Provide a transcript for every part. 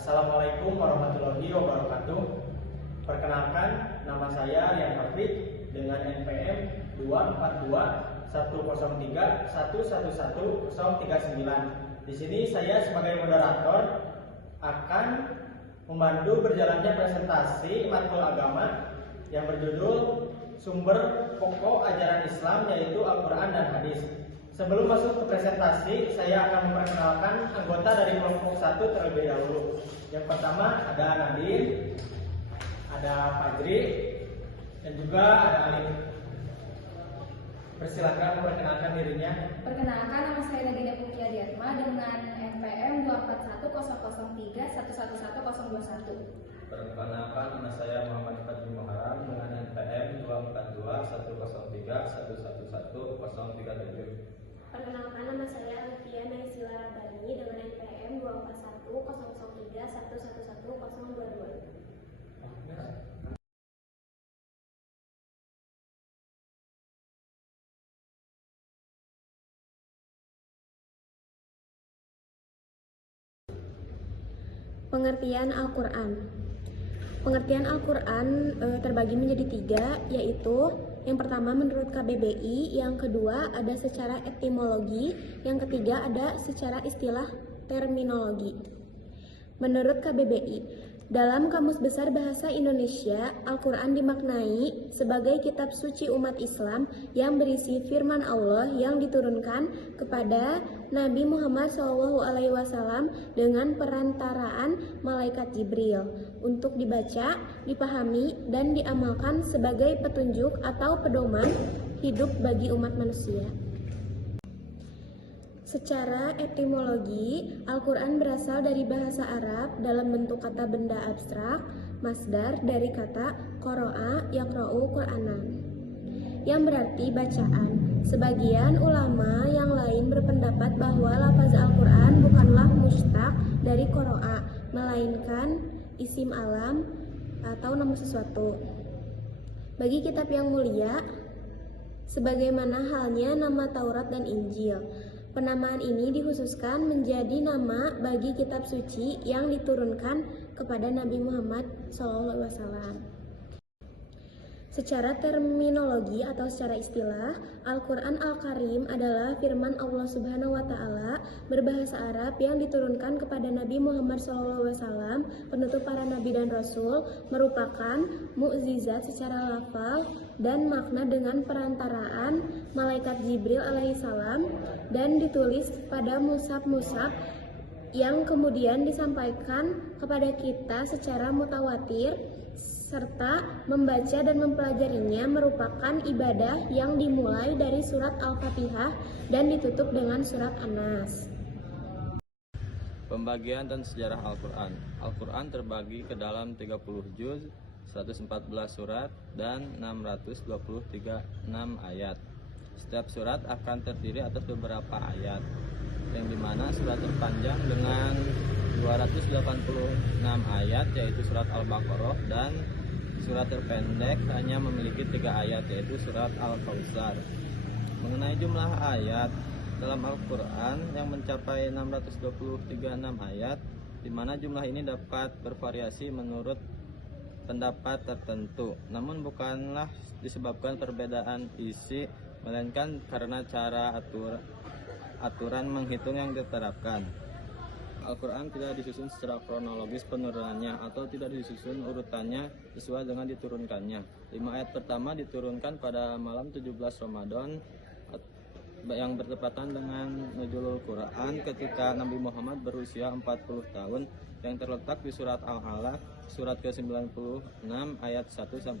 Assalamualaikum warahmatullahi wabarakatuh. Perkenalkan, nama saya Rian Hafid dengan NPM 2421031111039. Di sini saya sebagai moderator akan membantu berjalannya presentasi matkul agama yang berjudul Sumber Pokok Ajaran Islam, yaitu Al-Quran dan Hadis. Sebelum masuk ke presentasi, saya akan memperkenalkan anggota dari kelompok 1 terlebih dahulu. Yang pertama ada Nadir, ada Fajri, dan juga ada Alif. Persilakan memperkenalkan dirinya. Perkenalkan, nama saya Nagina Pukia Diatma dengan NPM 24103111021. Perkenalkan, nama saya Muhammad Fadli Muharam dengan NPM 24214111037. Perkenalkan, nama saya Alfia Naisila Rabani dengan NPM 24103111022. Pengertian Al-Quran. Pengertian Al-Quran terbagi menjadi 3, yaitu yang pertama menurut KBBI, yang kedua ada secara etimologi, yang ketiga ada secara istilah terminologi. Menurut KBBI, dalam Kamus Besar Bahasa Indonesia, Al-Quran dimaknai sebagai kitab suci umat Islam yang berisi firman Allah yang diturunkan kepada Nabi Muhammad SAW dengan perantaraan malaikat Jibril untuk dibaca, dipahami, dan diamalkan sebagai petunjuk atau pedoman hidup bagi umat manusia. Secara etimologi, Al-Quran berasal dari bahasa Arab dalam bentuk kata benda abstrak, masdar dari kata qoro'a yaqra'u Qur'anan, yang berarti bacaan. Sebagian ulama yang lain berpendapat bahwa lafaz Al-Quran bukanlah mustaq dari qoro'a, melainkan isim alam atau nama sesuatu. Bagi kitab yang mulia, sebagaimana halnya nama Taurat dan Injil, penamaan ini dikhususkan menjadi nama bagi kitab suci yang diturunkan kepada Nabi Muhammad SAW. Secara terminologi atau secara istilah, Al-Quran Al-Karim adalah firman Allah Subhanahu wa Ta'ala berbahasa Arab yang diturunkan kepada Nabi Muhammad SAW, penutup para nabi dan rasul, merupakan mukjizat secara lafal dan makna dengan perantaraan malaikat Jibril alaihissalam, dan ditulis pada mushaf-mushaf yang kemudian disampaikan kepada kita secara mutawatir, serta membaca dan mempelajarinya merupakan ibadah yang dimulai dari surat Al-Fatihah dan ditutup dengan surat An-Nas. Pembagian dan sejarah Al-Quran. Al-Quran terbagi ke dalam 30 juz, 114 surat, dan 626 ayat. Setiap surat akan terdiri atas beberapa ayat, yang dimana surat terpanjang dengan 286 ayat yaitu surat Al-Baqarah, dan surat terpendek hanya memiliki 3 ayat yaitu surat Al-Kautsar. Mengenai jumlah ayat dalam Al-Quran yang mencapai 626 ayat, di mana jumlah ini dapat bervariasi menurut pendapat tertentu, namun bukanlah disebabkan perbedaan isi, melainkan karena cara aturan menghitung yang diterapkan. Al-Quran tidak disusun secara kronologis penurunannya atau tidak disusun urutannya sesuai dengan diturunkannya. 5 ayat pertama diturunkan pada malam 17 Ramadan yang bertepatan dengan nuzulul Quran ketika Nabi Muhammad berusia 40 tahun, yang terletak di surat Al-Alaq, surat ke-96 ayat 1-5.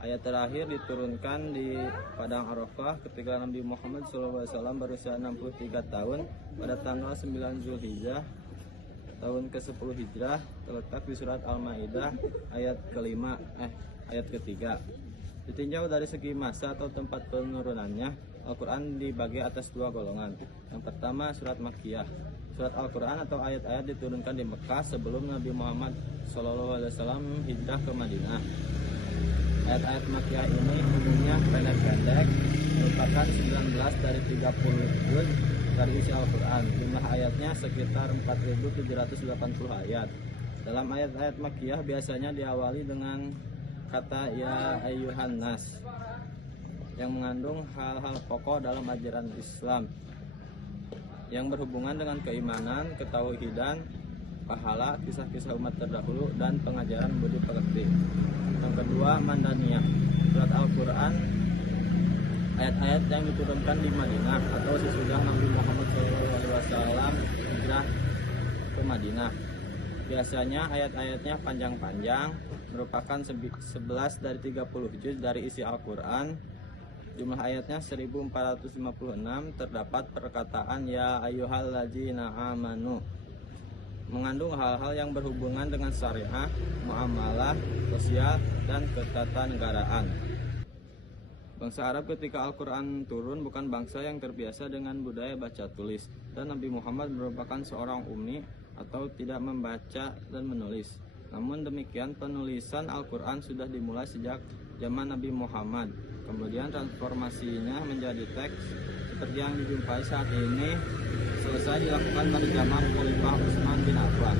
Ayat terakhir diturunkan di Padang Arafah ketika Nabi Muhammad SAW berusia 63 tahun pada tanggal 9 Zulhijjah tahun ke-10 Hijrah, terletak di surat Al-Maidah ayat ketiga. Ditinjau dari segi masa atau tempat penurunannya, Al-Quran dibagi atas 2 golongan. Yang pertama surat Makkiyah. Surat Al-Quran atau ayat-ayat diturunkan di Mekah sebelum Nabi Muhammad SAW hijrah ke Madinah. Ayat-ayat Makkiyah ini umumnya pendek-pendek, merupakan 19 dari 30 juz dari isi Al-Quran. Jumlah ayatnya sekitar 4.780 ayat. Dalam ayat-ayat Makkiyah biasanya diawali dengan kata ya ayyuhan nas yang mengandung hal-hal pokok dalam ajaran Islam yang berhubungan dengan keimanan, ketauhidan, pahala, kisah-kisah umat terdahulu, dan pengajaran budi pekerti. Yang kedua, Madaniyah. Surat Al-Quran, ayat-ayat yang diturunkan di Madinah atau sesudah Nabi Muhammad SAW hijrah ke Madinah. Biasanya ayat-ayatnya panjang-panjang, merupakan 11 dari 30 juz dari isi Al-Quran. Jumlah ayatnya 1456, terdapat perkataan ya ayyuhalladzina amanu, mengandung hal-hal yang berhubungan dengan syariah, muamalah, sosial, dan ketatanegaraan. Bangsa Arab ketika Al-Quran turun bukan bangsa yang terbiasa dengan budaya baca tulis, dan Nabi Muhammad merupakan seorang ummi atau tidak membaca dan menulis. Namun demikian penulisan Al-Quran sudah dimulai sejak zaman Nabi Muhammad. Kemudian transformasinya menjadi teks seperti yang dijumpai saat ini selesai dilakukan pada zaman Khalifah Utsman bin Affan.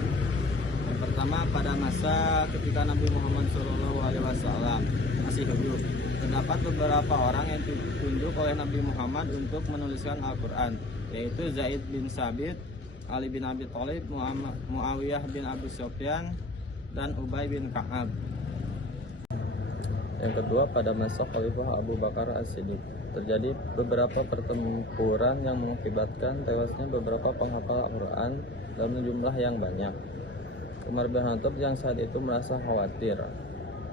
Yang pertama, pada masa ketika Nabi Muhammad SAW masih hidup, terdapat beberapa orang yang ditunjuk oleh Nabi Muhammad untuk menuliskan Al-Quran, yaitu Zaid bin Sabit, Ali bin Abi Thalib, Muawiyah bin Abu Sufyan, dan Ubay bin Ka'ab. Yang kedua, pada masa Khalifah Abu Bakar As-Siddiq terjadi beberapa pertempuran yang mengakibatkan tewasnya beberapa penghafal Al-Quran dalam jumlah yang banyak. Umar bin Khattab yang saat itu merasa khawatir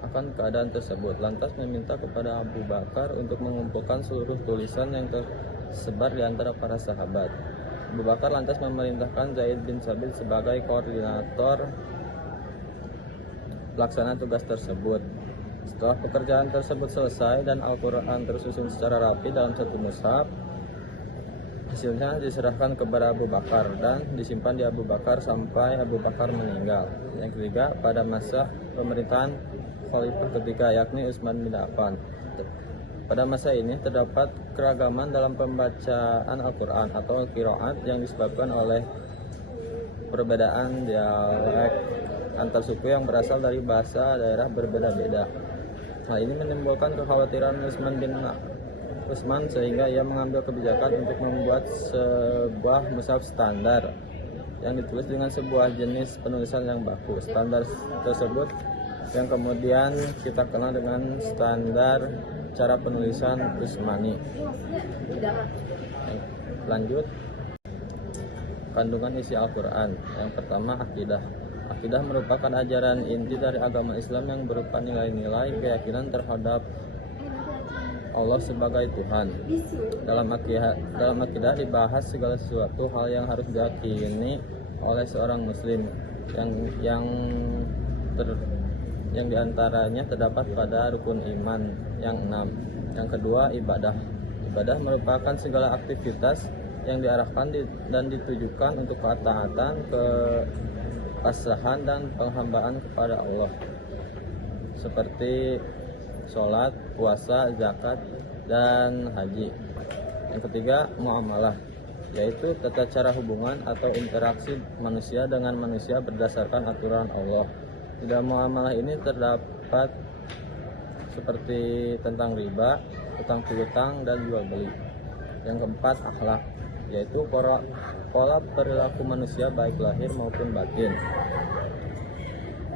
akan keadaan tersebut, lantas meminta kepada Abu Bakar untuk mengumpulkan seluruh tulisan yang tersebar di antara para sahabat. Abu Bakar lantas memerintahkan Zaid bin Sabit sebagai koordinator pelaksana tugas tersebut. Setelah pekerjaan tersebut selesai dan Al-Quran tersusun secara rapi dalam satu mushaf, hasilnya diserahkan kepada Abu Bakar dan disimpan di Abu Bakar sampai Abu Bakar meninggal. Yang ketiga, pada masa pemerintahan Khalifah ketiga, yakni Utsman bin Affan. Pada masa ini terdapat keragaman dalam pembacaan Al-Quran atau qiraat yang disebabkan oleh perbedaan dialek antar suku yang berasal dari bahasa daerah berbeda-beda. Hal ini menimbulkan kekhawatiran Utsman sehingga ia mengambil kebijakan untuk membuat sebuah mushaf standar yang ditulis dengan sebuah jenis penulisan yang baku. Standar tersebut yang kemudian kita kenal dengan standar cara penulisan Utsmani. Lanjut, kandungan isi Al-Quran. Yang pertama, akidah. Akidah merupakan ajaran inti dari agama Islam yang berupa nilai-nilai keyakinan terhadap Allah sebagai Tuhan. Dalam akidah dibahas segala sesuatu hal yang harus diyakini oleh seorang muslim yang diantaranya terdapat pada rukun iman yang 6. Yang kedua, ibadah. Ibadah merupakan segala aktivitas yang diarahkan dan ditujukan untuk ketaatan, pasrahan dan penghambaan kepada Allah, seperti sholat, puasa, zakat, dan haji. Yang ketiga, muamalah, yaitu tata cara hubungan atau interaksi manusia dengan manusia berdasarkan aturan Allah. Di dalam muamalah ini terdapat seperti tentang riba, utang piutang, dan jual beli. Yang keempat, akhlak, yaitu pola perilaku manusia baik lahir maupun batin.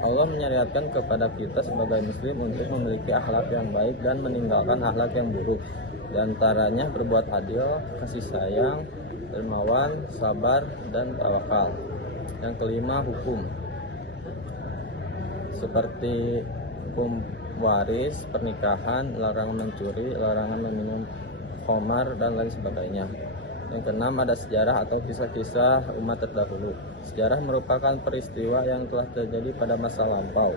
Allah menyariatkan kepada kita sebagai muslim untuk memiliki akhlak yang baik dan meninggalkan akhlak yang buruk. Di antaranya berbuat adil, kasih sayang, dermawan, sabar, dan tawakal. Yang kelima, hukum, seperti hukum waris, pernikahan, larangan mencuri, larangan meminum khamar, dan lain sebagainya. Yang keenam, ada sejarah atau kisah-kisah umat terdahulu. Sejarah merupakan peristiwa yang telah terjadi pada masa lampau.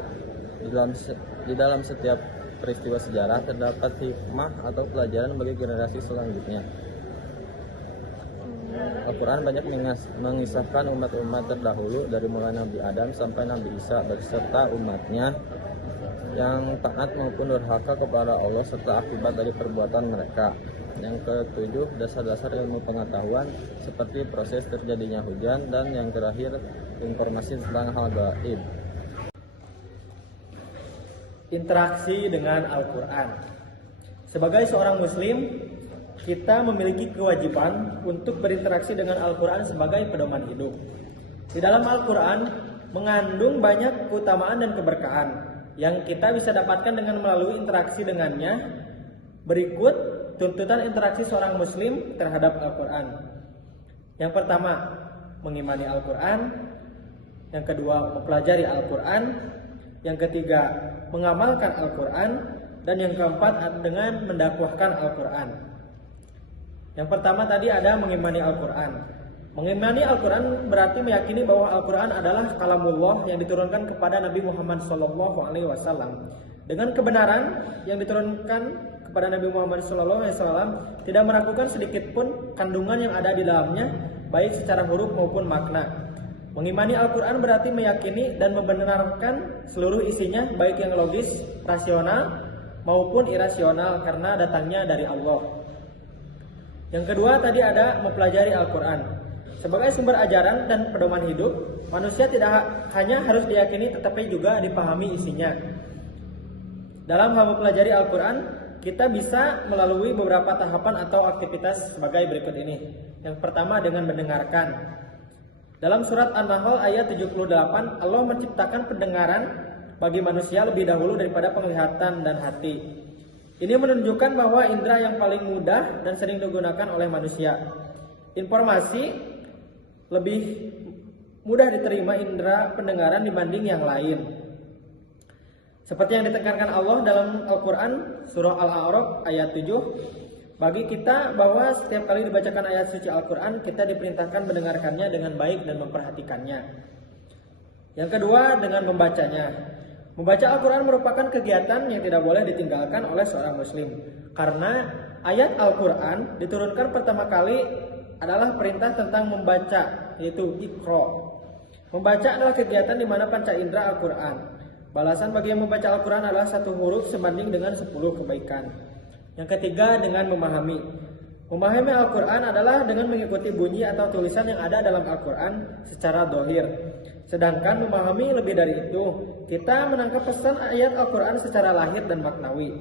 Di dalam setiap peristiwa sejarah terdapat hikmah atau pelajaran bagi generasi selanjutnya. Al-Quran banyak mengisahkan umat-umat terdahulu dari mulai Nabi Adam sampai Nabi Isa beserta umatnya yang taat maupun durhaka kepada Allah serta akibat dari perbuatan mereka. Yang ketujuh, dasar-dasar ilmu pengetahuan seperti proses terjadinya hujan, dan yang terakhir, informasi tentang hal gaib. Interaksi dengan Al-Quran. Sebagai seorang muslim, kita memiliki kewajiban untuk berinteraksi dengan Al-Quran sebagai pedoman hidup. Di dalam Al-Quran mengandung banyak keutamaan dan keberkahan yang kita bisa dapatkan dengan melalui interaksi dengannya. Berikut tuntutan interaksi seorang muslim terhadap Al-Quran. Yang pertama, mengimani Al-Quran. Yang kedua, mempelajari Al-Quran. Yang ketiga, mengamalkan Al-Quran. Dan yang keempat, dengan mendakwahkan Al-Quran. Yang pertama tadi ada mengimani Al-Quran. Mengimani Al-Quran berarti meyakini bahwa Al-Quran adalah kalamullah yang diturunkan kepada Nabi Muhammad SAW. Dengan kebenaran yang diturunkan kepada Nabi Muhammad SAW tidak meragukan sedikit pun kandungan yang ada di dalamnya, baik secara huruf maupun makna. Mengimani Al-Quran berarti meyakini dan membenarkan seluruh isinya, baik yang logis, rasional maupun irasional, karena datangnya dari Allah. Yang kedua tadi ada mempelajari Al-Quran. Sebagai sumber ajaran dan pedoman hidup, manusia tidak hanya harus diyakini tetapi juga dipahami isinya. Dalam hal mempelajari Al-Quran, kita bisa melalui beberapa tahapan atau aktivitas sebagai berikut ini. Yang pertama dengan mendengarkan. Dalam surat An-Nahl ayat 78, Allah menciptakan pendengaran bagi manusia lebih dahulu daripada penglihatan dan hati. Ini menunjukkan bahwa indera yang paling mudah dan sering digunakan oleh manusia. Informasi lebih mudah diterima indera pendengaran dibanding yang lain. Seperti yang ditekankan Allah dalam Al-Quran surah Al-A'raf ayat 7, bagi kita bahwa setiap kali dibacakan ayat suci Al-Quran, kita diperintahkan mendengarkannya dengan baik dan memperhatikannya. Yang kedua, dengan membacanya. Membaca Al-Quran merupakan kegiatan yang tidak boleh ditinggalkan oleh seorang muslim, karena ayat Al-Quran diturunkan pertama kali adalah perintah tentang membaca, yaitu Iqra. Membaca adalah kegiatan di mana panca indera Al-Quran. Balasan bagi yang membaca Al-Quran adalah 1 huruf sebanding dengan 10 kebaikan. Yang ketiga, dengan memahami. Memahami Al-Quran adalah dengan mengikuti bunyi atau tulisan yang ada dalam Al-Quran secara dohir. Sedangkan memahami lebih dari itu, kita menangkap pesan ayat Al-Quran secara lahir dan maknawi.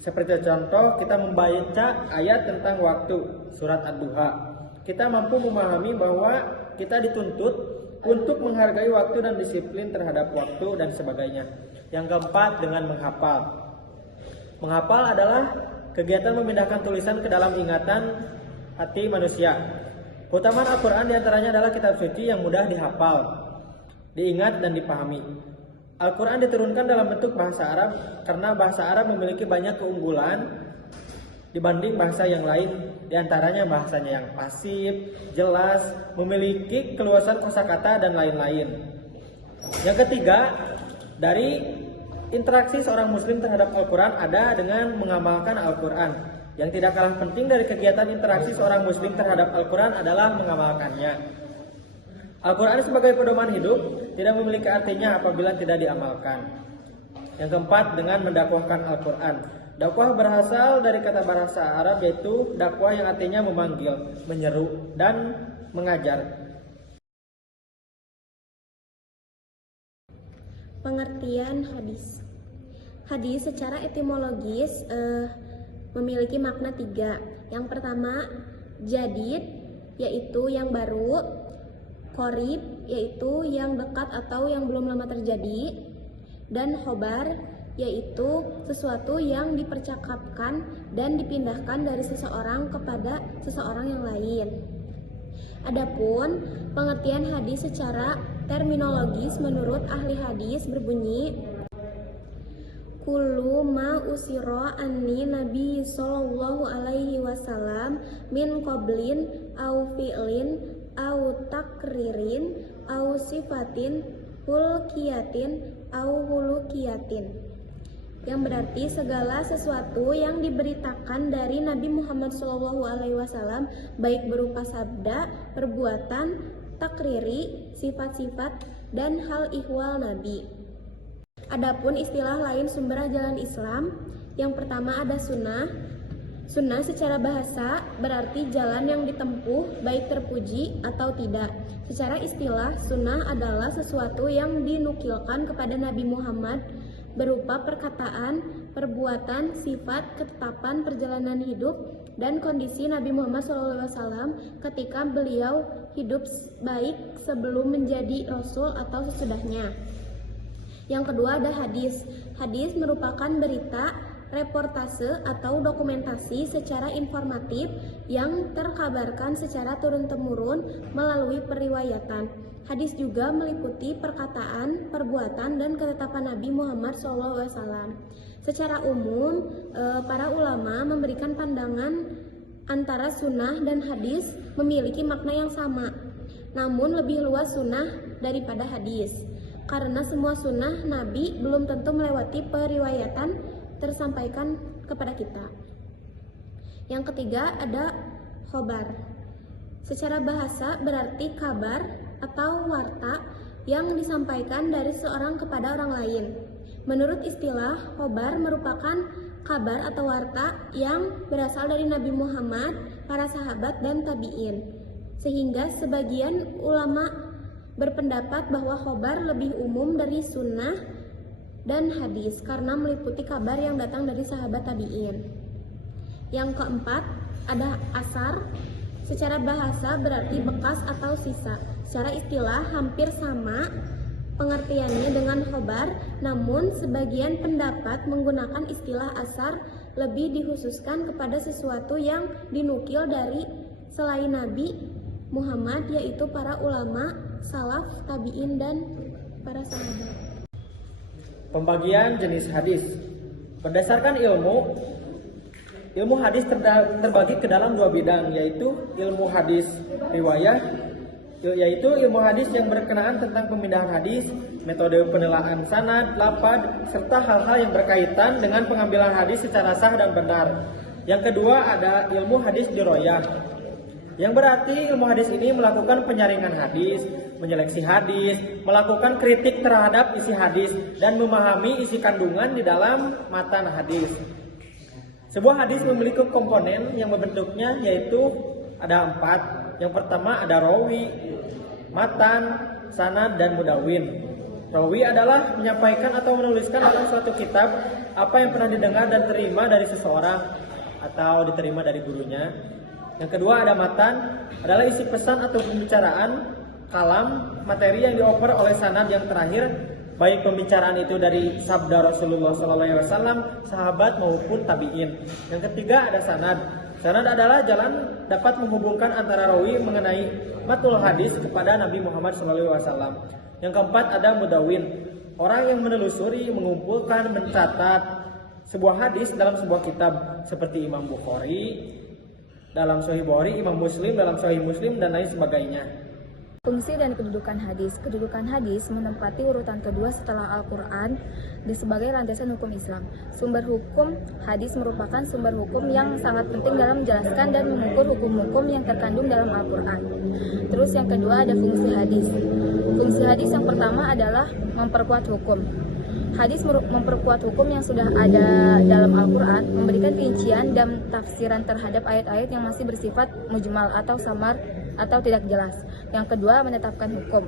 Seperti contoh, kita membaca ayat tentang waktu, surat Ad-Duha. Kita mampu memahami bahwa kita dituntut untuk menghargai waktu dan disiplin terhadap waktu dan sebagainya. Yang keempat, dengan menghafal. Menghafal adalah kegiatan memindahkan tulisan ke dalam ingatan hati manusia. Keutamaan Al-Quran diantaranya adalah kitab suci yang mudah dihafal, diingat dan dipahami. Al-Quran diturunkan dalam bentuk bahasa Arab karena bahasa Arab memiliki banyak keunggulan dibanding bahasa yang lain, diantaranya bahasanya yang pasif, jelas, memiliki keluasan kosakata dan lain-lain. Yang ketiga, dari interaksi seorang muslim terhadap Al-Quran ada dengan mengamalkan Al-Quran. Yang tidak kalah penting dari kegiatan interaksi seorang muslim terhadap Al-Quran adalah mengamalkannya. Al-Quran sebagai pedoman hidup tidak memiliki artinya apabila tidak diamalkan. Yang keempat, dengan mendakwahkan Al-Quran. Dakwah berasal dari kata bahasa Arab, yaitu dakwah yang artinya memanggil, menyeru, dan mengajar. Pengertian hadis. Hadis secara etimologis memiliki makna 3. Yang pertama, jadid, yaitu yang baru. Qorib, yaitu yang dekat atau yang belum lama terjadi. Dan khobar, yaitu sesuatu yang dipercakapkan dan dipindahkan dari seseorang kepada seseorang yang lain. Adapun pengertian hadis secara terminologis menurut ahli hadis berbunyi, kullu ma usira anni nabi sallallahu alaihi wasallam min qablin au fi'lin au takririn au sifatin hulkiyatin au hulukiyatin. Yang berarti segala sesuatu yang diberitakan dari Nabi Muhammad SAW, baik berupa sabda, perbuatan, takriri, sifat-sifat, dan hal ihwal Nabi. Adapun istilah lain sumber ajaran Islam, yang pertama ada sunnah. Sunnah secara bahasa berarti jalan yang ditempuh baik terpuji atau tidak. Secara istilah, sunnah adalah sesuatu yang dinukilkan kepada Nabi Muhammad berupa perkataan, perbuatan, sifat, ketetapan perjalanan hidup, dan kondisi Nabi Muhammad SAW ketika beliau hidup baik sebelum menjadi Rasul atau sesudahnya. Yang kedua ada hadis. Hadis merupakan berita, reportase atau dokumentasi secara informatif yang terkabarkan secara turun-temurun melalui periwayatan. Hadis juga meliputi perkataan, perbuatan, dan ketetapan Nabi Muhammad SAW. Secara umum, para ulama memberikan pandangan antara sunnah dan hadis memiliki makna yang sama, namun lebih luas sunnah daripada hadis. Karena semua sunnah Nabi belum tentu melewati periwayatan tersampaikan kepada kita. Yang ketiga ada khobar. Secara bahasa berarti kabar atau warta yang disampaikan dari seorang kepada orang lain. Menurut istilah, khobar merupakan kabar atau warta yang berasal dari Nabi Muhammad, para sahabat, dan tabi'in. Sehingga sebagian ulama berpendapat bahwa khobar lebih umum dari sunnah dan hadis karena meliputi kabar yang datang dari sahabat tabi'in. Yang keempat ada asar. Secara bahasa berarti bekas atau sisa. Secara istilah hampir sama pengertiannya dengan khobar, namun sebagian pendapat menggunakan istilah asar lebih dikhususkan kepada sesuatu yang dinukil dari selain Nabi Muhammad, yaitu para ulama, salaf, tabi'in, dan para sahabat. Pembagian jenis hadis. Berdasarkan ilmu hadis terbagi ke dalam dua bidang, yaitu ilmu hadis riwayah, yaitu ilmu hadis yang berkenaan tentang pemindahan hadis, metode penilaian sanad, lafaz, serta hal-hal yang berkaitan dengan pengambilan hadis secara sah dan benar. Yang kedua ada ilmu hadis diroyah, yang berarti ilmu hadis ini melakukan penyaringan hadis, menyeleksi hadis, melakukan kritik terhadap isi hadis, dan memahami isi kandungan di dalam matan hadis. Sebuah hadis memiliki komponen yang membentuknya, yaitu ada 4. Yang pertama ada rawi, matan, sanad, dan mudawin. Rawi adalah menyampaikan atau menuliskan dalam suatu kitab apa yang pernah didengar dan terima dari seseorang atau diterima dari gurunya. Yang kedua ada matan, adalah isi pesan atau pembicaraan, kalam, materi yang dioper oleh sanad yang terakhir, baik pembicaraan itu dari sabda Rasulullah SAW, sahabat maupun tabi'in. Yang ketiga ada sanad. Sanad adalah jalan dapat menghubungkan antara rawi mengenai matul hadis kepada Nabi Muhammad SAW. Yang keempat ada mudawin, orang yang menelusuri, mengumpulkan, mencatat sebuah hadis dalam sebuah kitab, seperti Imam Bukhari dalam Sahih Bukhari, Imam Muslim dalam Sahih Muslim, dan lain sebagainya. Fungsi dan kedudukan hadis. Kedudukan hadis menempati urutan kedua setelah Al-Quran sebagai landasan hukum Islam. Sumber hukum hadis merupakan sumber hukum yang sangat penting dalam menjelaskan dan mengukur hukum-hukum yang terkandung dalam Al-Quran. Terus yang kedua ada fungsi hadis. Fungsi hadis yang pertama adalah memperkuat hukum. Hadis memperkuat hukum yang sudah ada dalam Al-Quran, memberikan rincian dan tafsiran terhadap ayat-ayat yang masih bersifat mujmal atau samar atau tidak jelas. Yang kedua, menetapkan hukum.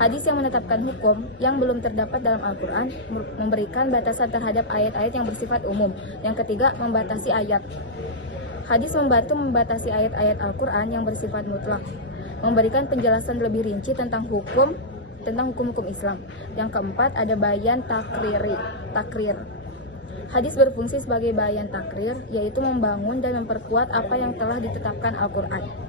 Hadis yang menetapkan hukum yang belum terdapat dalam Al-Quran, memberikan batasan terhadap ayat-ayat yang bersifat umum. Yang ketiga, membatasi ayat. Hadis membantu membatasi ayat-ayat Al-Quran yang bersifat mutlak, memberikan penjelasan lebih rinci tentang hukum-hukum Islam. Yang keempat, ada bayan takrir. Hadis berfungsi sebagai bayan takrir, yaitu membangun dan memperkuat apa yang telah ditetapkan Al-Quran.